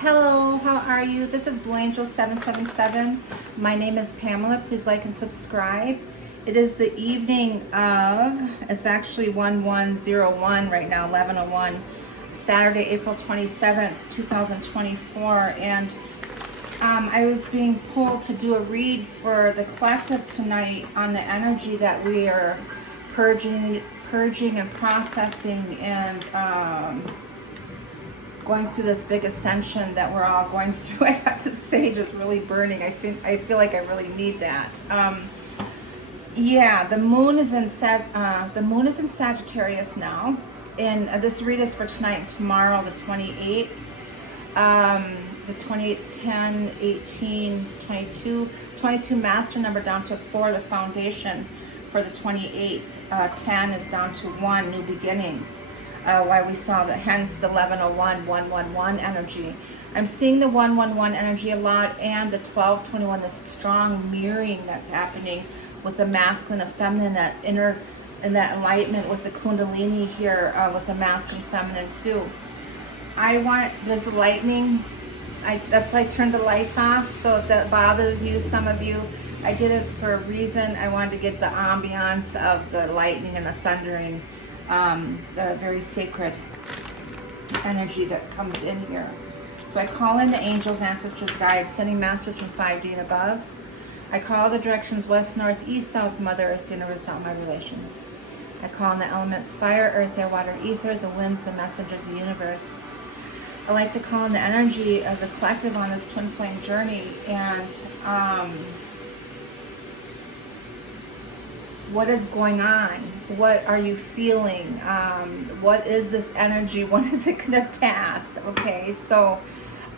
Hello, how are you? This is Blue Angel 777. My name is Pamela. Please like and subscribe. It is the evening of, it's actually 1101 right now, 1101, Saturday, April 27th, 2024. And I was being pulled to do a read for the collective tonight on the energy that we are purging and processing and going through this big ascension that we're all going through. I got the sage is really burning. I feel like I really need that. Yeah, the moon is in Sagittarius now, and this read is for tonight and tomorrow, the 28th. The 28th, 10, 18, 22, 22 master number down to 4, the foundation for the 28th. 10 is down to 1, new beginnings. Why we saw that, hence the 1101, 111 energy. I'm seeing the 111 energy a lot, and the 1221, this strong mirroring that's happening with the masculine and feminine, that inner and that enlightenment with the kundalini here, with the masculine and feminine too. There's the lightning. That's why I turned the lights off. So if that bothers you, some of you, I did it for a reason. I wanted to get the ambiance of the lightning and the thundering. The very sacred energy that comes in here. So I call in the angels, ancestors, guides, sending masters from 5D and above. I call the directions west, north, east, south, Mother Earth, universe, all my relations. I call in the elements fire, earth, air, water, ether, the winds, the messengers, the universe. I like to call in the energy of the collective on this twin flame journey, and what is going on? What are you feeling? What is this energy? When is it going to pass? Okay, so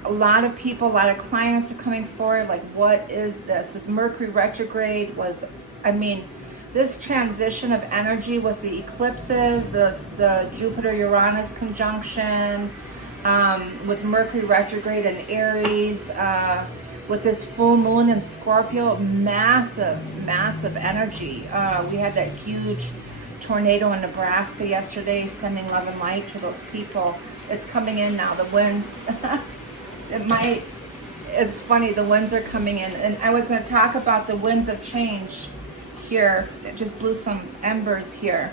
a lot of people, a lot of clients are coming forward like, what is this? This Mercury retrograde was, this transition of energy with the eclipses, the Jupiter-Uranus conjunction, with Mercury retrograde and Aries, with this full moon in Scorpio, massive energy. We had that huge tornado in Nebraska yesterday, sending love and light to those people. It's coming in now, the winds. It's funny, the winds are coming in. And I was going to talk about the winds of change here. It just blew some embers here.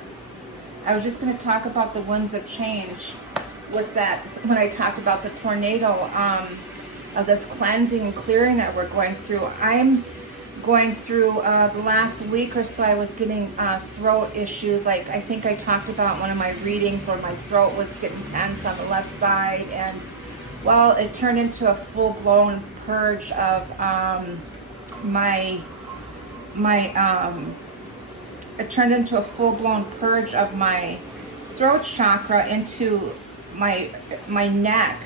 I was just going to talk about the winds of change with that when I talk about the tornado. Of this cleansing and clearing that we're going through. I'm going through the last week or so, I was getting throat issues. Like I think I talked about one of my readings where my throat was getting tense on the left side, and well, it turned into a full-blown purge of it turned into a full-blown purge of my throat chakra into my neck.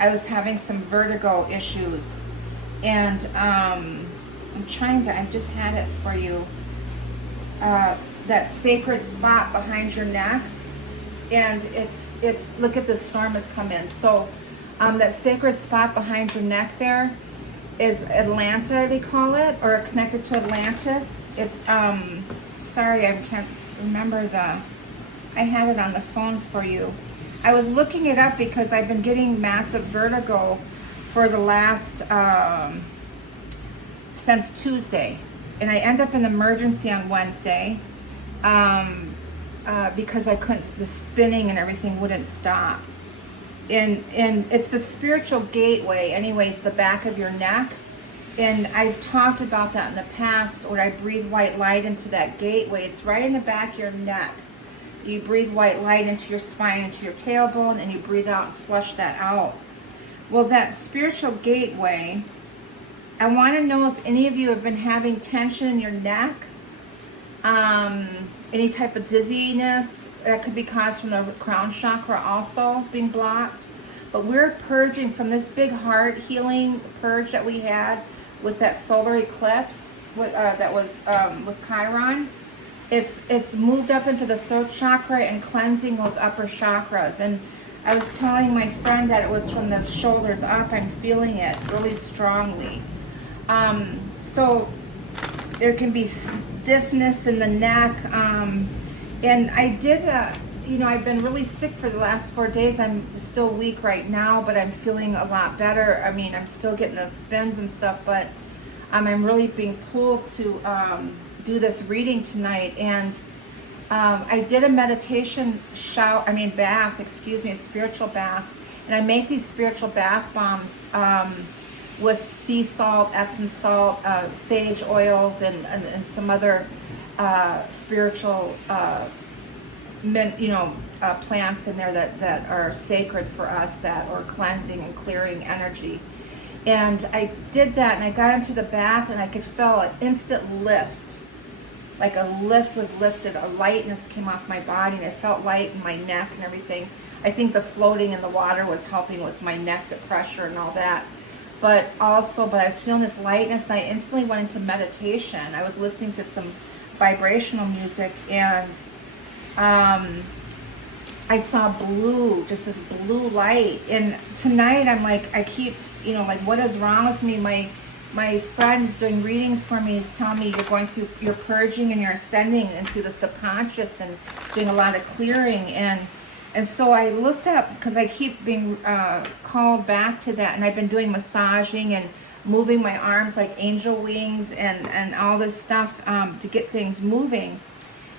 I was having some vertigo issues, and I just had it for you, that sacred spot behind your neck, and it's look at the storm has come in. So that sacred spot behind your neck there is Atlanta, they call it, or connected to Atlantis. It's sorry, I can't remember I had it on the phone for you. I was looking it up because I've been getting massive vertigo for the last, since Tuesday. And I end up in emergency on Wednesday because I couldn't, the spinning and everything wouldn't stop. And it's the spiritual gateway, anyways, the back of your neck. And I've talked about that in the past, where I breathe white light into that gateway. It's right in the back of your neck. You breathe white light into your spine, into your tailbone, and you breathe out and flush that out. Well, that spiritual gateway, I want to know if any of you have been having tension in your neck, any type of dizziness that could be caused from the crown chakra also being blocked. But we're purging from this big heart healing purge that we had with that solar eclipse that was with Chiron. It's moved up into the throat chakra and cleansing those upper chakras. And I was telling my friend that it was from the shoulders up. I'm feeling it really strongly. So there can be stiffness in the neck. And I did I've been really sick for the last 4 days. I'm still weak right now, but I'm feeling a lot better. I mean, I'm still getting those spins and stuff, but I'm really being pulled to do this reading tonight. And I did a meditation bath, a spiritual bath. And I make these spiritual bath bombs with sea salt, Epsom salt, sage oils, and some other spiritual plants in there that are sacred for us, that are cleansing and clearing energy. And I did that, and I got into the bath, and I could feel an instant lift. Like a lift was lifted, a lightness came off my body, and I felt light in my neck and everything. I think the floating in the water was helping with my neck, the pressure and all that. But I was feeling this lightness, and I instantly went into meditation. I was listening to some vibrational music, and I saw blue, just this blue light. And tonight I'm like, I keep, what is wrong with me? My friend is doing readings for me. He's telling me you're purging and you're ascending into the subconscious and doing a lot of clearing. And so I looked up, because I keep being called back to that. And I've been doing massaging and moving my arms like angel wings and all this stuff to get things moving.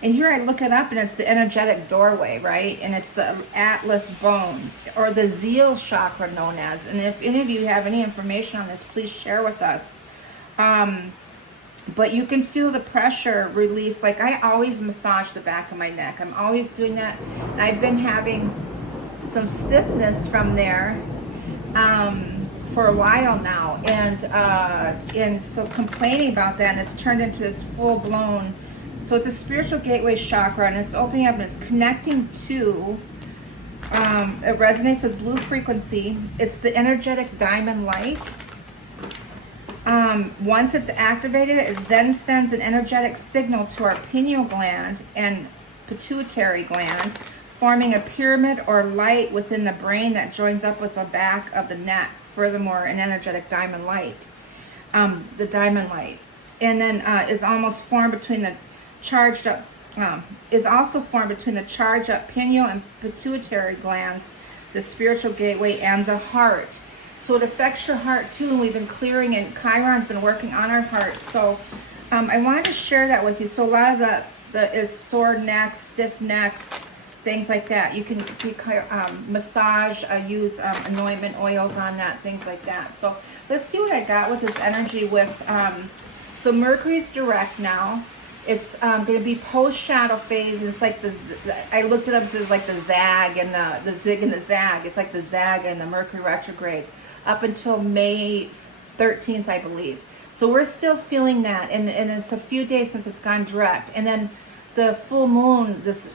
And here I look it up, and it's the energetic doorway, right? And it's the Atlas bone, or the Zeal chakra known as. And if any of you have any information on this, please share with us. But you can feel the pressure release. Like, I always massage the back of my neck. I'm always doing that. And I've been having some stiffness from there for a while now. And so complaining about that, and it's turned into this full-blown. So it's a spiritual gateway chakra, and it's opening up, and it's connecting to, it resonates with blue frequency. It's the energetic diamond light. Once it's activated, it then sends an energetic signal to our pineal gland and pituitary gland, forming a pyramid or light within the brain that joins up with the back of the neck. Furthermore, an energetic diamond light, the diamond light. And then is also formed between the charged up pineal and pituitary glands, the spiritual gateway, and the heart. So it affects your heart too, and we've been clearing, and Chiron's been working on our heart. So I wanted to share that with you. So a lot of the is sore necks, stiff necks, things like that. You can massage, use anointment oils on that, things like that. So let's see what I got with this energy. So Mercury's direct now. It's going to be post-shadow phase, and it's like I looked it up, so it was like the zag and the zig and the zag. It's like the zag and the Mercury retrograde up until May 13th, I believe. So we're still feeling that, and it's a few days since it's gone direct. And then the full moon, this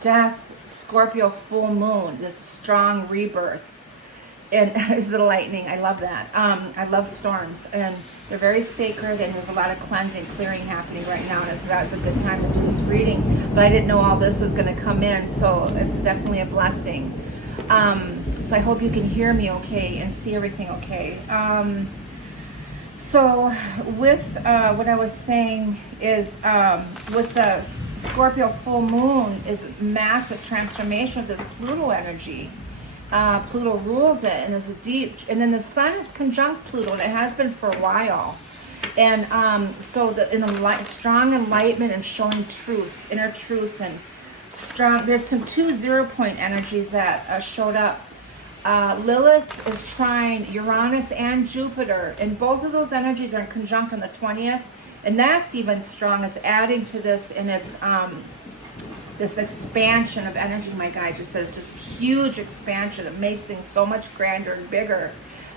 death Scorpio full moon, this strong rebirth. And the lightning, I love that. I love storms, and they're very sacred, and there's a lot of cleansing, clearing happening right now, and that was a good time to do this reading. But I didn't know all this was going to come in, so it's definitely a blessing. So I hope you can hear me okay and see everything okay. So with what I was saying is with the Scorpio full moon is massive transformation with this Pluto energy. Pluto rules it, and there's a deep, and then the sun is conjunct Pluto, and it has been for a while. And so strong enlightenment and showing truths, inner truths, and strong, there's some 2 0-point energies that showed up. Lilith is trine Uranus and Jupiter, and both of those energies are in conjunct on the 20th, and that's even strong. It's adding to this, and it's this expansion of energy. My guy just says this huge expansion. It makes things so much grander and bigger.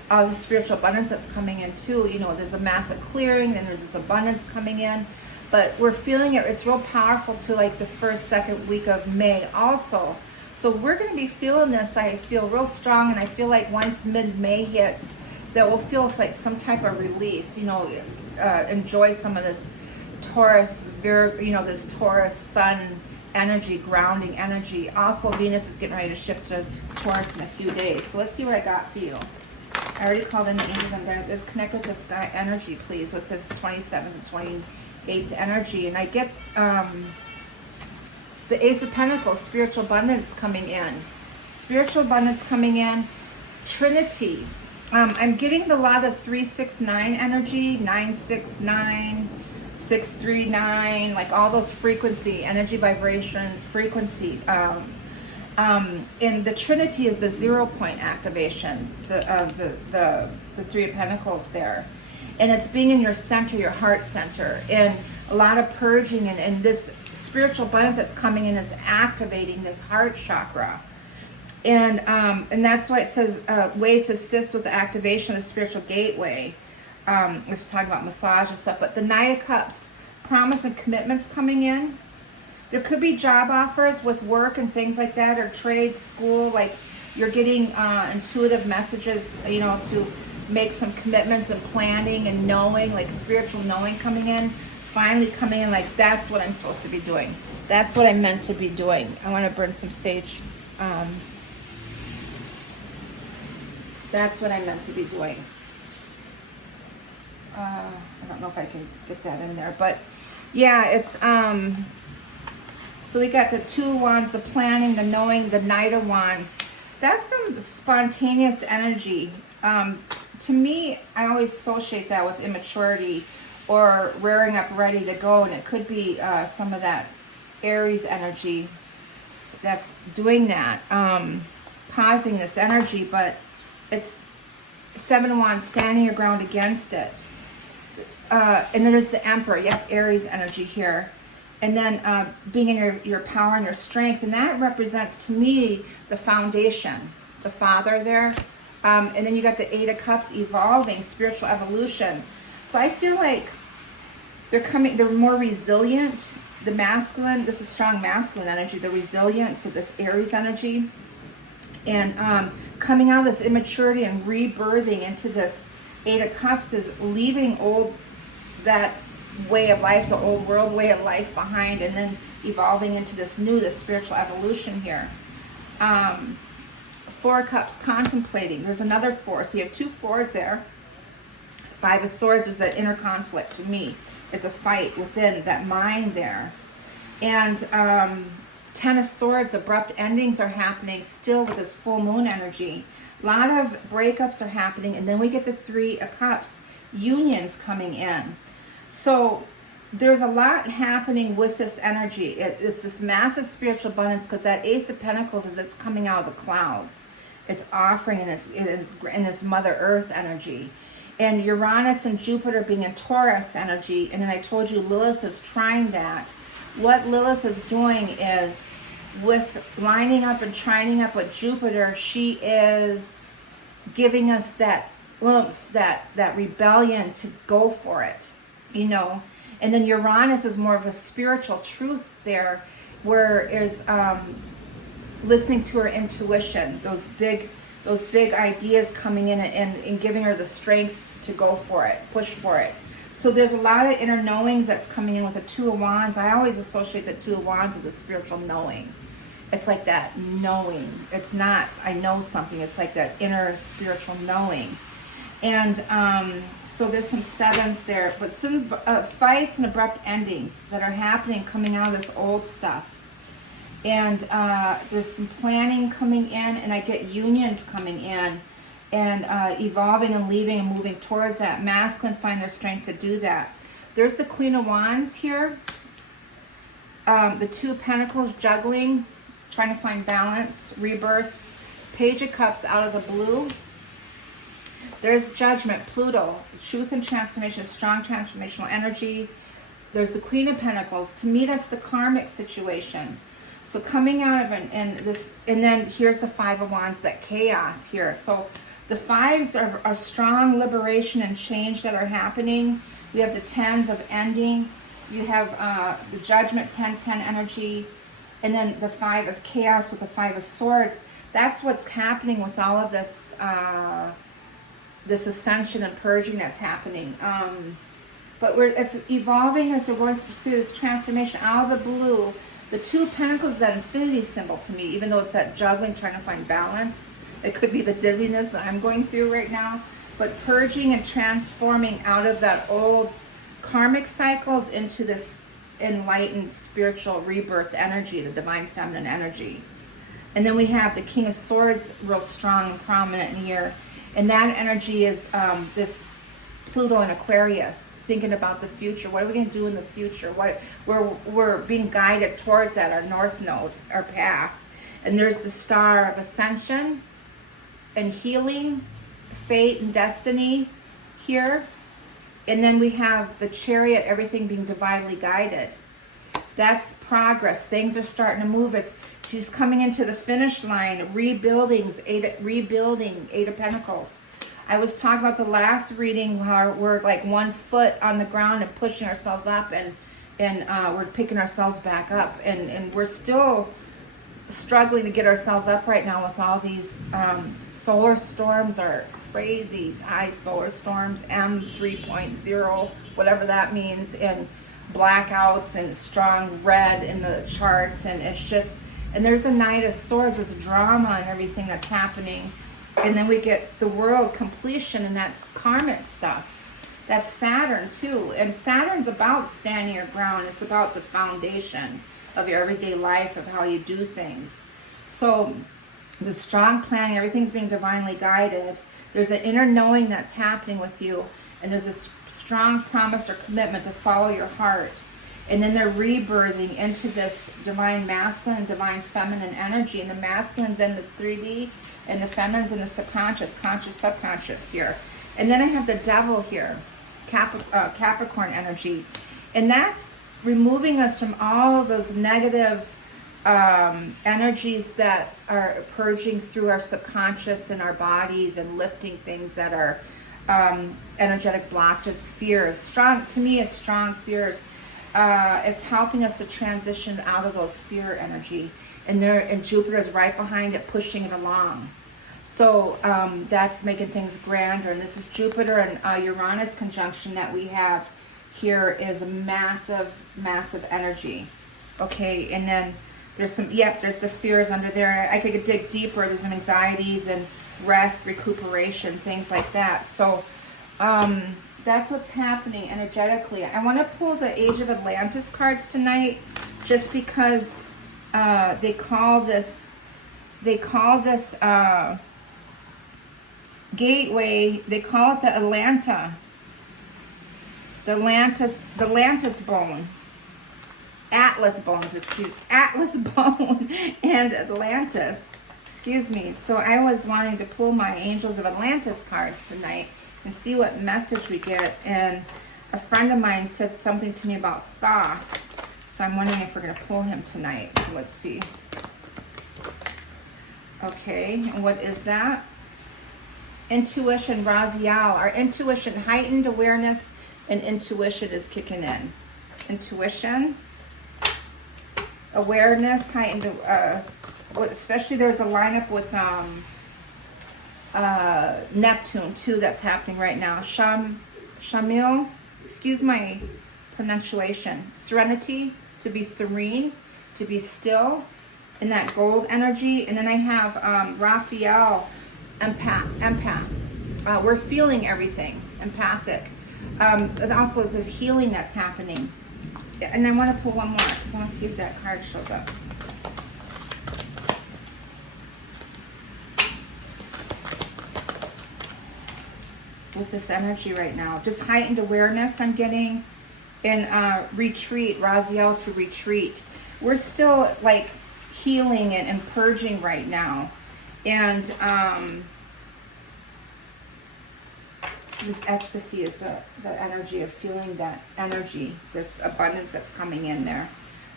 The spiritual abundance that's coming in too. There's a massive clearing, and there's this abundance coming in. But we're feeling it. It's real powerful to like the first, second week of May also. So we're going to be feeling this. I feel real strong, and I feel like once mid-May hits, that we'll feel like some type of release. Enjoy some of this Taurus, this Taurus sun energy, grounding energy. Also, Venus is getting ready to shift to Taurus in a few days. So let's see what I got for you. I already called in the angels. I'm going to just connect with this guy energy, please, with this 27th and 28th energy. And I get The Ace of Pentacles, spiritual abundance coming in. Spiritual abundance coming in. Trinity. I'm getting a lot of 369 energy, 969, 639, like all those frequency, energy, vibration, frequency. And the Trinity is the 0 point activation of the Three of Pentacles there. And it's being in your center, your heart center. And a lot of purging and this spiritual abundance that's coming in is activating this heart chakra. And that's why it says ways to assist with the activation of the spiritual gateway. It's talking about massage and stuff. But the Knight of Cups, promise and commitments coming in. There could be job offers with work and things like that, or trade, school, like you're getting intuitive messages, you know, to make some commitments and planning and knowing, like spiritual knowing coming in, finally coming in, like that's what I'm supposed to be doing. That's what I'm meant to be doing. I want to burn some sage. That's what I'm meant to be doing. I don't know if I can get that in there, but yeah, it's so we got the Two of Wands, the planning, the knowing, the Knight of Wands. That's some spontaneous energy. To me, I always associate that with immaturity or rearing up ready to go, and it could be some of that Aries energy that's doing that, causing this energy, but it's Seven of Wands, standing your ground against it. And then there's the Emperor. You have Aries energy here. And then being in your power and your strength. And that represents, to me, the foundation, the Father there. And then you got the Eight of Cups, evolving, spiritual evolution. So I feel like they're more resilient. The masculine, this is strong masculine energy, the resilience of this Aries energy. And coming out of this immaturity and rebirthing into this Eight of Cups is leaving that way of life, the old world way of life behind, and then evolving into this spiritual evolution here. Four of Cups, contemplating. There's another four. So you have two fours there. Five of Swords is that inner conflict to me. It's a fight within that mind there. And Ten of Swords, abrupt endings are happening still with this full moon energy. A lot of breakups are happening. And then we get the Three of Cups, unions coming in. So there's a lot happening with this energy. It's this massive spiritual abundance because that Ace of Pentacles is it's coming out of the clouds. It's offering in this Mother Earth energy. And Uranus and Jupiter being in Taurus energy. And then I told you Lilith is trying that. What Lilith is doing is with lining up and trining up with Jupiter, she is giving us that oomph, that rebellion to go for it. You know, and then Uranus is more of a spiritual truth there, where is listening to her intuition, those big ideas coming in and giving her the strength to go for it, push for it. So there's a lot of inner knowings that's coming in with the Two of Wands. I always associate the Two of Wands with the spiritual knowing. It's like that knowing. It's not I know something. It's like that inner spiritual knowing. And so there's some sevens there, but some fights and abrupt endings that are happening coming out of this old stuff. And there's some planning coming in, and I get unions coming in and evolving and leaving and moving towards that. Masculine find their strength to do that. There's the Queen of Wands here. The Two of Pentacles, juggling, trying to find balance, rebirth. Page of Cups out of the blue. There's Judgment, Pluto, truth and transformation, strong transformational energy. There's the Queen of Pentacles. To me, that's the karmic situation. So coming out of this, and then here's the Five of Wands, that chaos here. So the fives are strong liberation and change that are happening. We have the tens of ending. You have the Judgment, 10-10 energy. And then the Five of Chaos with the Five of Swords. That's what's happening with all of this this ascension and purging that's happening. But it's evolving as we're going through this transformation out of the blue. The Two of Pentacles is that infinity symbol to me, even though it's that juggling, trying to find balance. It could be the dizziness that I'm going through right now. But purging and transforming out of that old karmic cycles into this enlightened spiritual rebirth energy, the divine feminine energy. And then we have the King of Swords real strong and prominent in here. And that energy is this Pluto in Aquarius, thinking about the future. What are we going to do in the future? We're being guided towards that, our north node, our path. And there's the star of ascension and healing, fate and destiny here. And then we have the Chariot, everything being divinely guided. That's progress. Things are starting to move. She's coming into the finish line, rebuilding, Eight of Pentacles. I was talking about the last reading how we're like 1 foot on the ground and pushing ourselves up, and we're picking ourselves back up, and we're still struggling to get ourselves up right now with all these solar storms are crazy, high solar storms, M3.0, whatever that means, and blackouts and strong red in the charts, and it's just, and there's a Knight of Swords, there's drama and everything that's happening. And then we get the world completion, and that's karmic stuff. That's Saturn too. And Saturn's about standing your ground. It's about the foundation of your everyday life, of how you do things. So the strong planning, everything's being divinely guided. There's an inner knowing that's happening with you. And there's a strong promise or commitment to follow your heart. And then they're rebirthing into this divine masculine and divine feminine energy. And the masculine's in the 3D, and the feminine's in the subconscious, conscious, subconscious here. And then I have the devil here, Capricorn energy. And that's removing us from all of those negative energies that are purging through our subconscious and our bodies, and lifting things that are energetic blockages, fears. Strong, to me, is strong fears. It's helping us to transition out of those fear energy. And Jupiter is right behind it, pushing it along. So that's making things grander. And this is Jupiter and Uranus conjunction that we have here is a massive, massive energy. Okay, and then there's there's the fears under there. I could dig deeper. There's some anxieties and rest, recuperation, things like that. So that's what's happening energetically. I want to pull the Age of Atlantis cards tonight, just because they call this gateway, they call it the Atlantis bone. Atlas bone and Atlantis. Excuse me. So I was wanting to pull my Angels of Atlantis cards tonight and see what message we get. And a friend of mine said something to me about Thoth. So I'm wondering if we're going to pull him tonight. So let's see. Okay, and what is that? Intuition, Raziel. Our intuition, heightened awareness, and intuition is kicking in. Intuition, awareness, heightened, especially there's a lineup with Neptune too that's happening right now. Shamil, excuse my pronunciation. Serenity, to be serene, to be still, in that gold energy. And then I have Raphael, empath. We're feeling everything, empathic. It also is this healing that's happening. And I want to pull one more because I want to see if that card shows up. With this energy right now, just heightened awareness I'm getting, and retreat, Raziel, to retreat. We're still like healing and purging right now, and this ecstasy is the energy of feeling that energy, this abundance that's coming in there,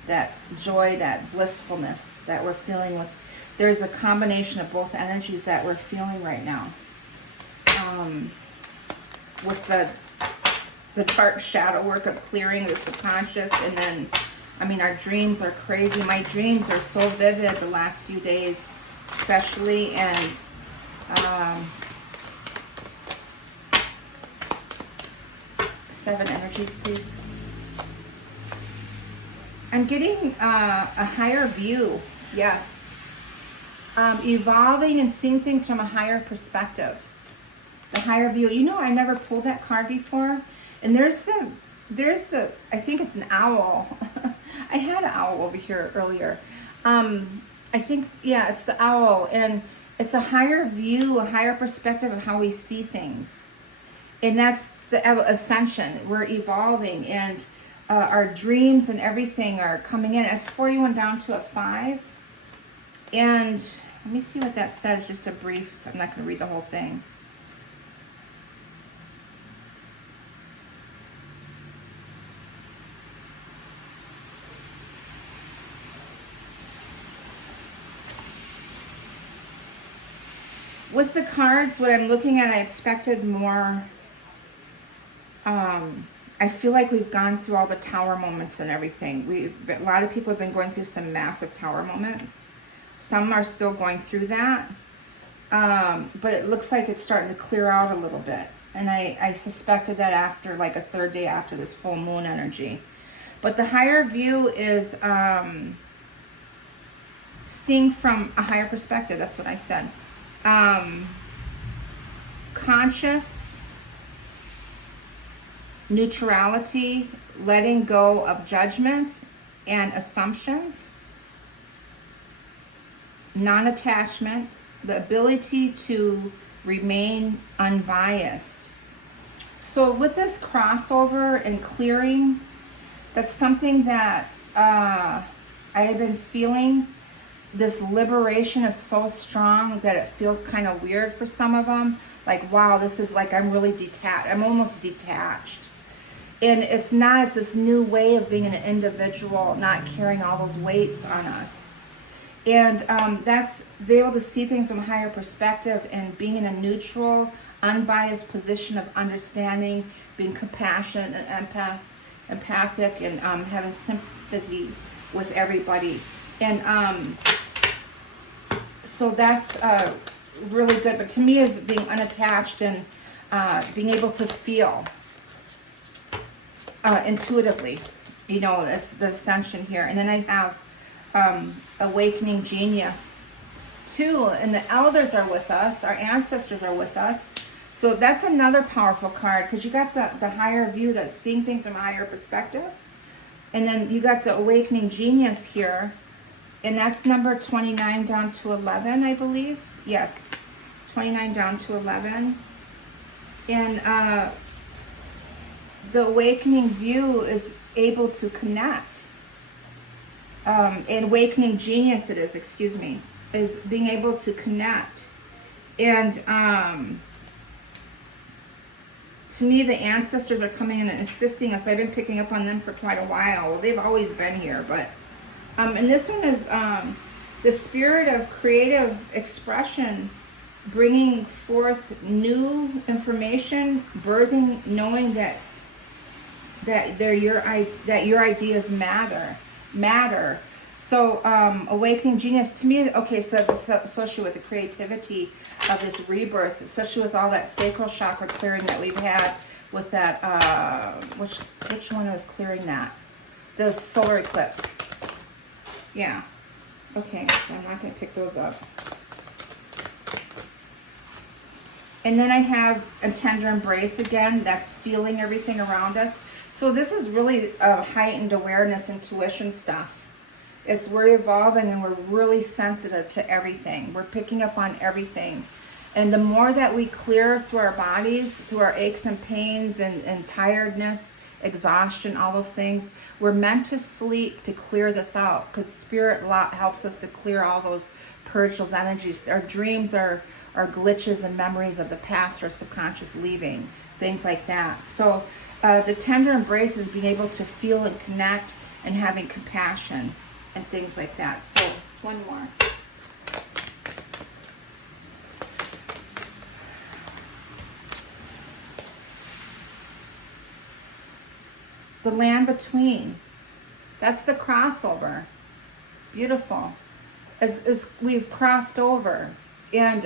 that joy, that blissfulness that we're feeling with. There's a combination of both energies that we're feeling right now. With the dark shadow work of clearing the subconscious, and then, I mean, our dreams are crazy. My dreams are so vivid the last few days, especially, and 7 energies, please. I'm getting a higher view, yes. Evolving and seeing things from a higher perspective. The higher view. You know, I never pulled that card before. And there's I think it's an owl. I had an owl over here earlier. I think, yeah, it's the owl, and it's a higher view, a higher perspective of how we see things. And that's the ascension. We're evolving, and our dreams and everything are coming in. It's 41 down to a 5. And let me see what that says, just a brief, I'm not going to read the whole thing. With the cards, what I'm looking at, I expected more. I feel like we've gone through all the tower moments and everything. A lot of people have been going through some massive tower moments. Some are still going through that. But it looks like it's starting to clear out a little bit. And I suspected that after like a third day after this full moon energy. But the higher view is seeing from a higher perspective. That's what I said. Conscious neutrality, letting go of judgment and assumptions, non-attachment, the ability to remain unbiased. So with this crossover and clearing, that's something that I have been feeling. This liberation is so strong that it feels kind of weird for some of them. Like, wow, this is like, I'm really detached. I'm almost detached. And it's not, it's this new way of being an individual, not carrying all those weights on us. And that's be able to see things from a higher perspective and being in a neutral, unbiased position of understanding, being compassionate and empathic, and having sympathy with everybody. And so that's really good. But to me, is being unattached and being able to feel intuitively. You know, that's the ascension here. And then I have awakening genius too. And the elders are with us. Our ancestors are with us. So that's another powerful card, because you got the higher view, that's seeing things from a higher perspective. And then you got the awakening genius here. And that's number 29 down to 11, I believe. Yes, 29 down to 11. And the awakening view is able to connect. And awakening genius it is, excuse me, is being able to connect. And to me, the ancestors are coming in and assisting us. I've been picking up on them for quite a while. Well, they've always been here, but and this one is the spirit of creative expression, bringing forth new information, birthing, knowing that your ideas matter. So awakening genius to me, okay, so it's associated with the creativity of this rebirth, especially with all that sacral chakra clearing that we've had with that. Which one was clearing that? The solar eclipse. Yeah. Okay, so I'm not going to pick those up. And then I have a tender embrace again. That's feeling everything around us. So this is really heightened awareness, intuition stuff. We're evolving and we're really sensitive to everything. We're picking up on everything. And the more that we clear through our bodies, through our aches and pains and tiredness, exhaustion, all those things, we're meant to sleep to clear this out, because spirit helps us to clear all those, purge those energies. Our dreams are glitches and memories of the past, or subconscious leaving, things like that. So the tender embrace is being able to feel and connect and having compassion and things like that. So one more. The land between. That's the crossover. Beautiful. As we've crossed over. And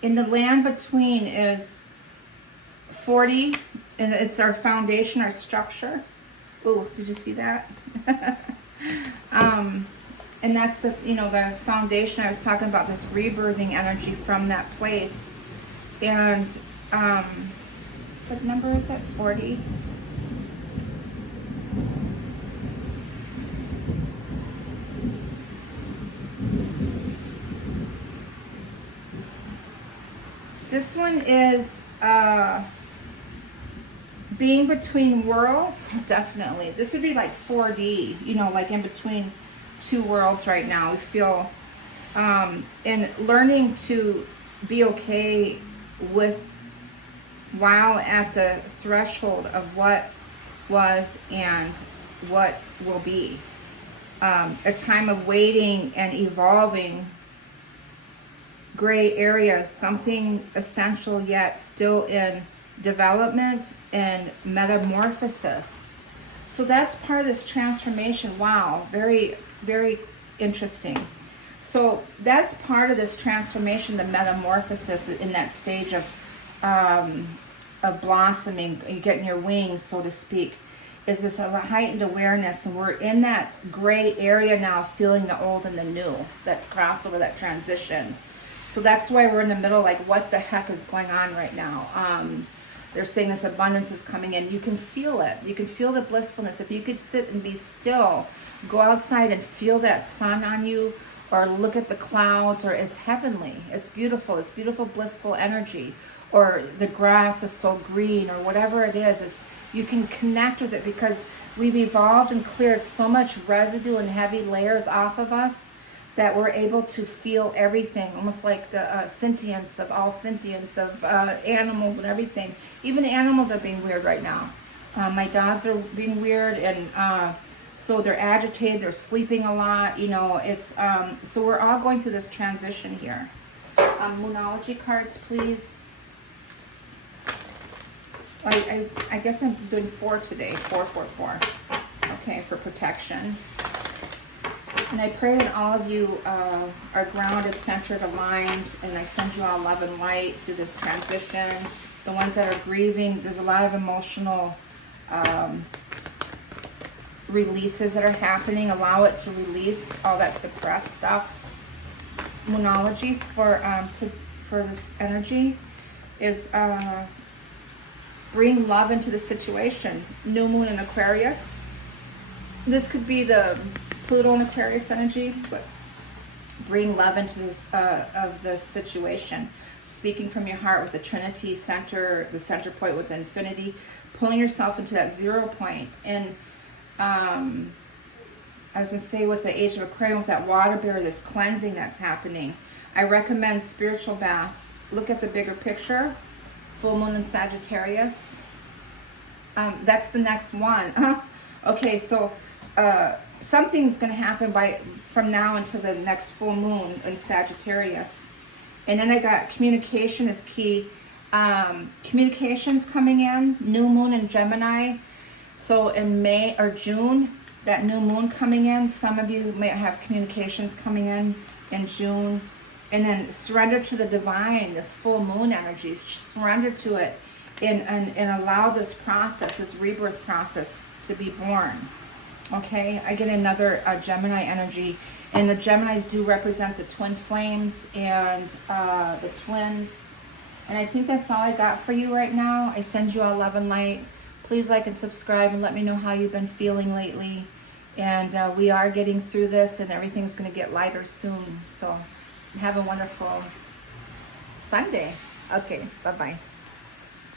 in the land between is 40, and it's our foundation, our structure. Ooh, did you see that? And that's the foundation. I was talking about this rebirthing energy from that place. And What number is it? 40? This one is being between worlds, definitely. This would be like 4D, you know, like in between two worlds right now. We feel, and learning to be okay with while at the threshold of what was and what will be. A time of waiting and evolving, gray areas, something essential yet still in development and metamorphosis. So that's part of this transformation. Wow, very, very interesting. So that's part of this transformation, the metamorphosis in that stage of blossoming, and getting your wings, so to speak, is this a heightened awareness, and we're in that gray area now, feeling the old and the new, that crossover, that transition. So that's why we're in the middle, like, what the heck is going on right now? They're saying this abundance is coming in. You can feel it. You can feel the blissfulness. If you could sit and be still, go outside and feel that sun on you, or look at the clouds, or it's heavenly. It's beautiful. It's beautiful, blissful energy. Or the grass is so green, or whatever it is you can connect with it, because we've evolved and cleared so much residue and heavy layers off of us that we're able to feel everything, almost like the sentience of all sentience of animals and everything. Even the animals are being weird right now. My dogs are being weird, and so they're agitated, they're sleeping a lot, you know. It's so we're all going through this transition here. Moonology cards, please. I guess I'm doing 4 today, 444. Okay, for protection. And I pray that all of you are grounded, centered, aligned, and I send you all love and light through this transition. The ones that are grieving, there's a lot of emotional releases that are happening. Allow it to release all that suppressed stuff. Moonology for this energy is bring love into the situation. New moon in Aquarius. This could be the Pluto and Aquarius energy, but bring love into this of the situation. Speaking from your heart with the Trinity center, the center point with infinity, pulling yourself into that 0 point. And I was going to say, with the Age of Aquarius, with that water bearer, this cleansing that's happening, I recommend spiritual baths. Look at the bigger picture. Full moon in Sagittarius. That's the next one. Okay, so something's going to happen from now until the next full moon in Sagittarius. And then I got communication is key. Communications coming in. New moon in Gemini. So in May or June, that new moon coming in. Some of you may have communications coming in June. And then surrender to the divine, this full moon energy. Surrender to it and allow this process, this rebirth process, to be born. Okay, I get another Gemini energy. And the Geminis do represent the twin flames and the twins. And I think that's all I got for you right now. I send you all love and light. Please like and subscribe and let me know how you've been feeling lately. And we are getting through this, and everything's going to get lighter soon. So have a wonderful Sunday. Okay, bye-bye.